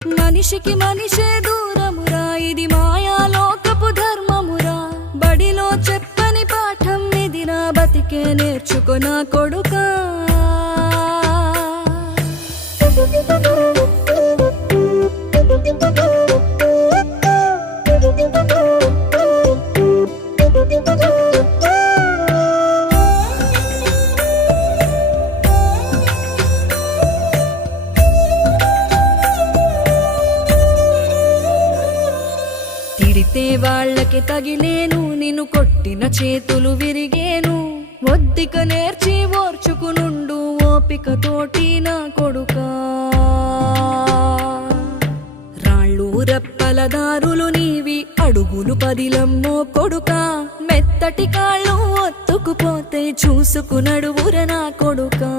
మనిషికి మనిషే దూరమురా, ఇది మాయాలోకపు ధర్మమురా. బడిలో చెప్పని పాఠం ఇదిరా, బతికే నేర్చుకో నా కొడుకా. తిడితే వాళ్ళకి తగిలేను, నిన్ను కొట్టిన చేతులు విరిగేను. ఒద్దిక నేర్చి ఓర్చుకునుండు ఓపికతోటి నా కొడుకా. రాళ్ళు రెప్పల దారులు నీవి, అడుగులు పదిలమ్మో కొడుకా. మెత్తటి కాళ్ళు ఒత్తుకుపోతే చూసుకునడువుర నా కొడుకా.